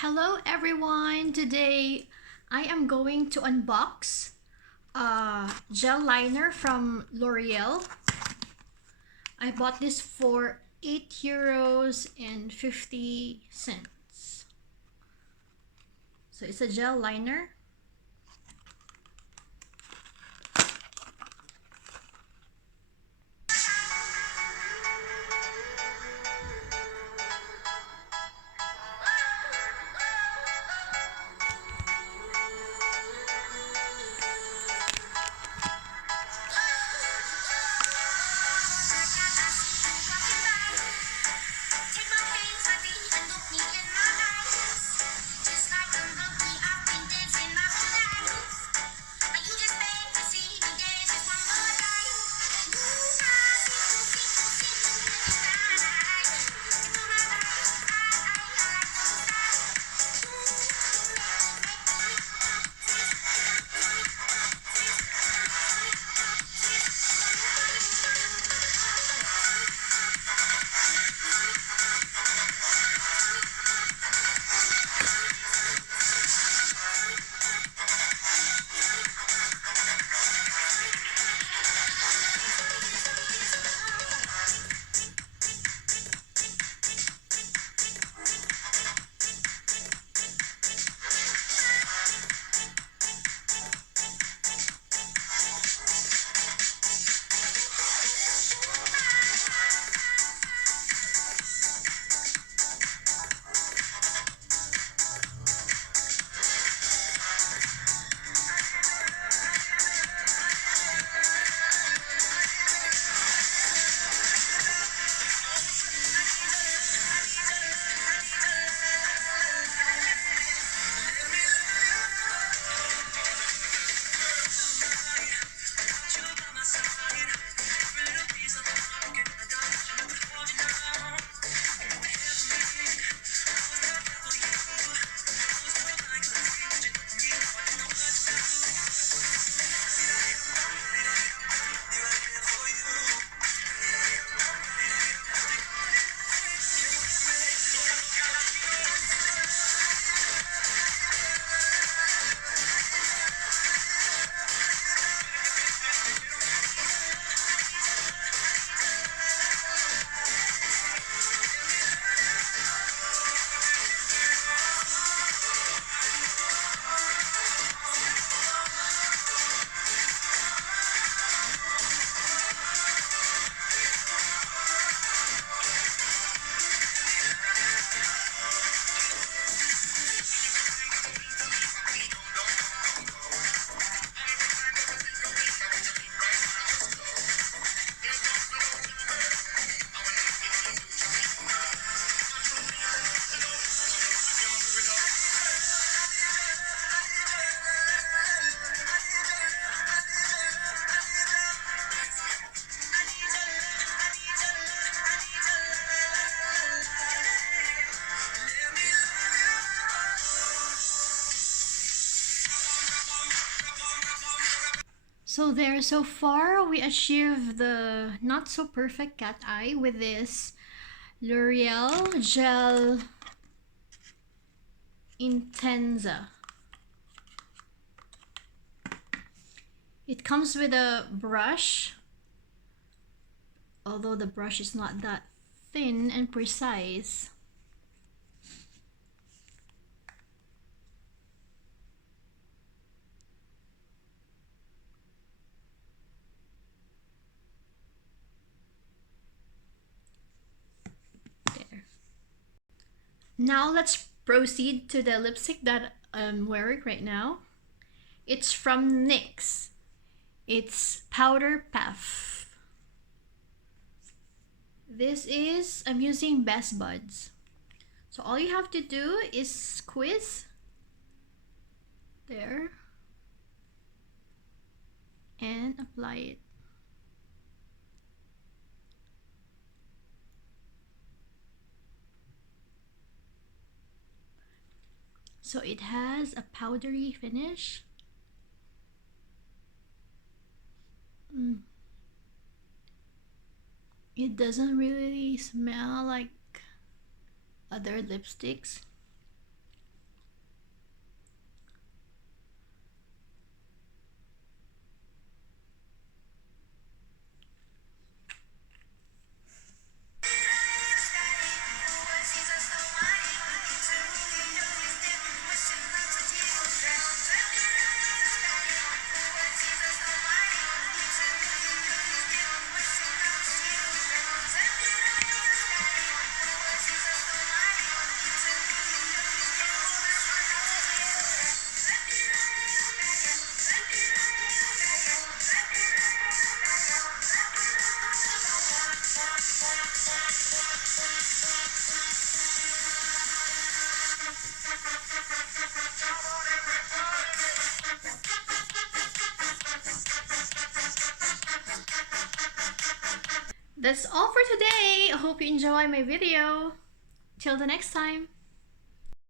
Hello everyone! Today I am going to unbox a gel liner from L'Oreal. I bought this for 8 euros and 50 cents. So it's a gel liner. So far we achieved the not so perfect cat eye with this L'Oreal Gel Intenza. It comes with a brush, although the brush is not that thin and precise. There. Now let's proceed to the lipstick that I'm wearing right now. It's from NYX. It's Powder Puff. I'm using Best Buds. So all you have to do is squeeze there and apply it. So it has a powdery finish. It doesn't really smell like other lipsticks. That's all for today. I hope you enjoy my video. Till the next time.